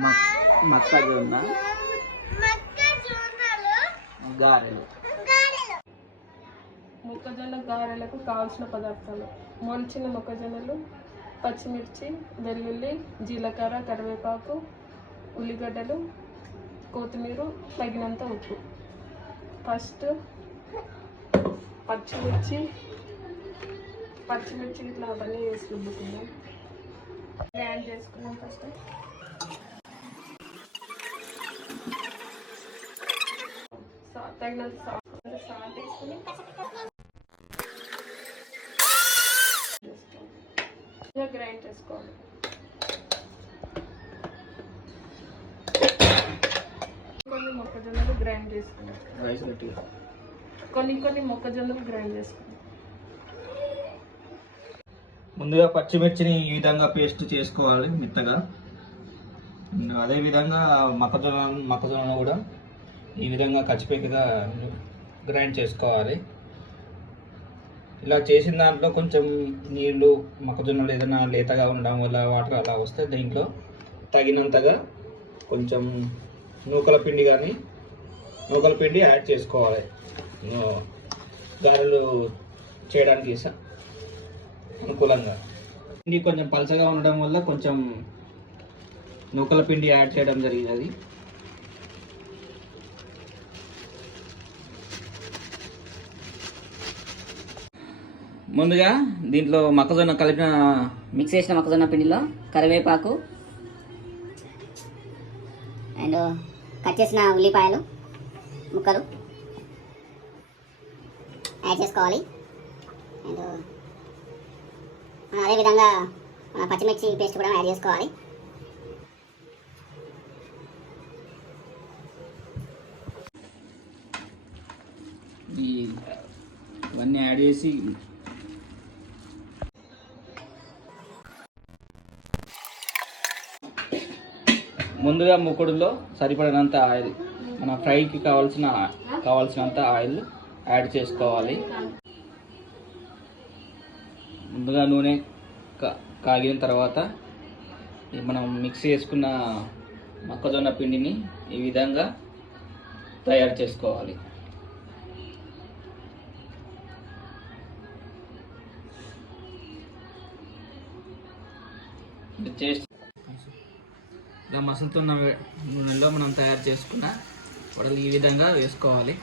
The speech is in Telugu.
మొక్కజొన్న గారెలు. మొక్కజొన్న గారెలకు కావాల్సిన పదార్థాలు: మొలిచిన మొక్కజొన్నలు, పచ్చిమిర్చి, వెల్లుల్లి, జీలకర్ర, కరివేపాకు, ఉల్లిగడ్డలు, కొత్తిమీర, తగినంత ఉప్పు. ఫస్ట్ పచ్చిమిర్చి ఇట్లా అవన్నీ వేసి రుబ్బుకుందాం. గ్రైండ్ చేసుకున్నాం. ఫస్ట్ తగినంత సాల్ట్ వేసుకుని గ్రైండ్ చేసుకోవాలి. కొన్ని మొక్కజొన్నలు గ్రైండ్ చేసుకున్నాం. కొన్ని మొక్కజొన్నలు గ్రైండ్ చేసుకున్నాం. ముందుగా పచ్చిమిర్చిని ఈ విధంగా పేస్ట్ చేసుకోవాలి మెత్తగా. అదేవిధంగా మొక్కజొన్న కూడా ఈ విధంగా కచ్చిపెక్కగా గ్రైండ్ చేసుకోవాలి. ఇలా చేసిన దాంట్లో కొంచెం నీళ్ళు, మొక్కజొన్నలు ఏదైనా లేతగా ఉండడం వల్ల వాటర్ అలా వస్తే దీంట్లో తగినంతగా కొంచెం నూకల పిండి యాడ్ చేసుకోవాలి. గారెలు చేయడానికి అనుకూలంగా. పిండి కొంచెం పలచగా ఉండడం వల్ల కొంచెం నూకల పిండి యాడ్ చేయడం జరిగినది. ముందుగా దీంట్లో మిక్స్ చేసిన మొక్కజొన్న పిండిలో కరివేపాకు అండ్ కట్ చేసిన ఉల్లిపాయలు ముక్కలు యాడ్ చేసుకోవాలి. అండ్ అదేవిధంగా పచ్చిమిర్చి పేస్ట్ కూడా యాడ్ చేసుకోవాలి. ఇవన్నీ యాడ్ చేసి ముందుగా ముక్కుడులో సరిపడినంత ఆయిల్, మన ఫ్రైకి కావాల్సినంత ఆయిల్ యాడ్ చేసుకోవాలి. ముందుగా నూనె కాగిన తర్వాత మనం మిక్స్ చేసుకున్న మొక్కజొన్న పిండిని ఈ విధంగా తయారు చేసుకోవాలి. ఇలా మసులుతున్న నూనెలో మనం తయారు చేసుకున్న వడలు ఈ విధంగా వేసుకోవాలి.